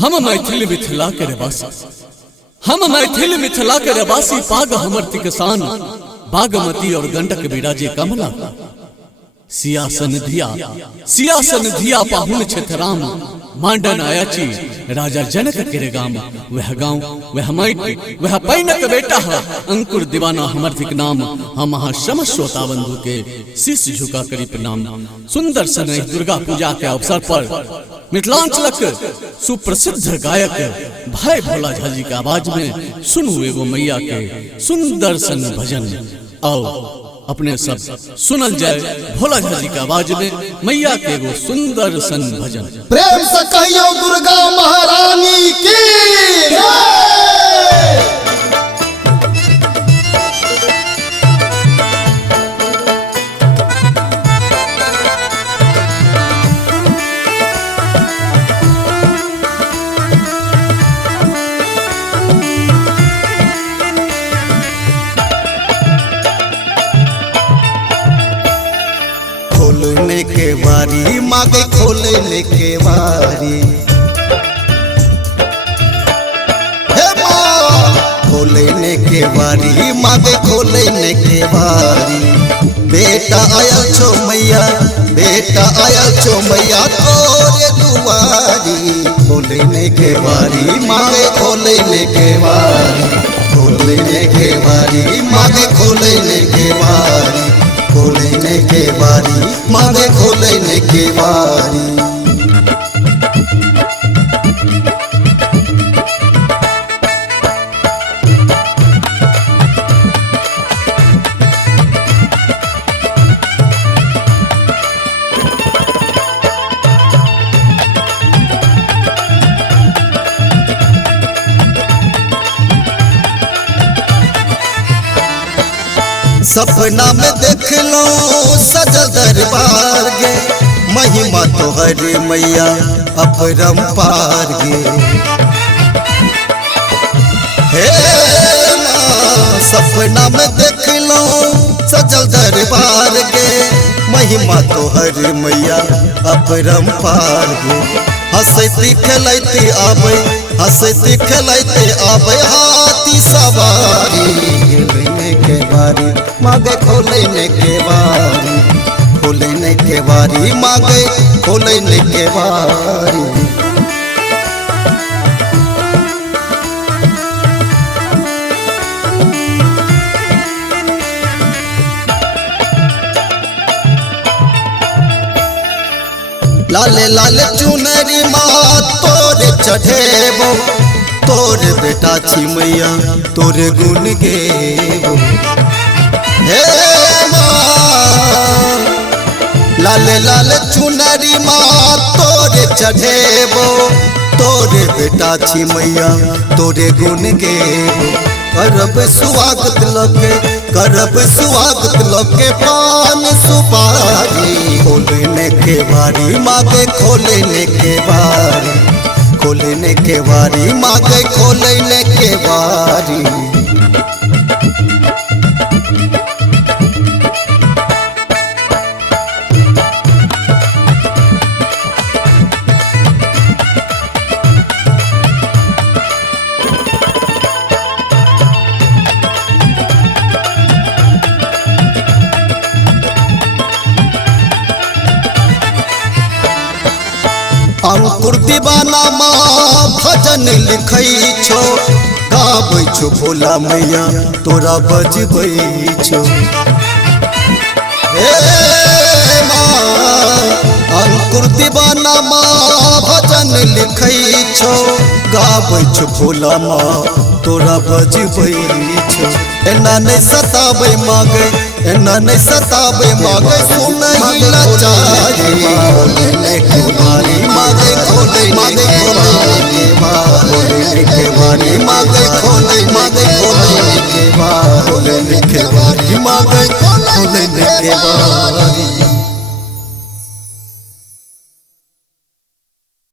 हम मैथिल मिथिला के रवासी, हम मैथिल मिथिला के रवासी, पाग हमर तिकसान, बागमती और गंडक बिराजे कमला। सियासन धिया पाहुन छेतराम, मांडन आयाची राजा जनक के गाम। वह गाँव वह माइट वह पैनक बेटा है, अंकुर दीवाना हमर थिक नाम। हम श्रमश्रोता बंधु के शीश झुका करी प्रणाम। सुंदर सन दुर्गा पूजा के अवसर पर मिथिलांचलक सुप्रसिद्ध गायक भाई भोला झा जी के आवाज में सुनू एगो मैया के सुंदर सन भजन। आओ अपने सब सुनल जाए भोला झा जी के आवाज में मैया के एगो सुंदर सन भजन। प्रेम से कहियो दुर्गा महारानी की खोलने के बारी मांगे खोलने के बारी, हे माँ खोलने के बारी मांगे खोलने के बारी। बेटा आयल छो मैया, बेटा आयल छो मैया तोरे दुआरी। खोलने के बारी मांगे खोलने के बारी, खोलने के बारी मांगे खोलने के बारी, खोलने के बारी मांगे खोलने के बारी। सपना में देख लो सजल दरबार गे, महिमा तोहर मैया अपरंपार गे। हे माँ सपना में देख लो सजल दरबार गे, महिमा तोहर मैया अपरंपार गे। हंसती खेलती आबे, हंसती खेलती आबे हाथी सवारी। खोलने के बारी मांगे खोलने के बारी, खोलने के बारी मांगे खोलने के बारी। लाले लाले चुनरी माँ तोरे चढ़ेबो, तोरे बेटा छी मैया तोरे गुण गेबो। हे माँ लाले लाले चुनरी माँ तोरे चढ़ेबो, तोरे बेटा छी मैया तोरे गुण गेबो। करब स्वागत लगे, करब स्वागत लगे पान सुपारी। खोलने के बारी मांगे खोलने के बारी, खोलने के बारी मांगे खोलने के बारी। अंकुर दीवाना माँ भजन लिखै छो, गाबै छो भोला मैया तोरा बजबै छो। हे माँ अंकुर दीवाना माँ भजन लिखै छो, गाबै छो भोला माँ तोरा बजबै छो। एना नहीं सताबै मांगे, एना नहीं सताबै मांगे सुनहि लाचारी। खोलने के बारी मांगे खोलने के बारी, खोलने के बारी मांगे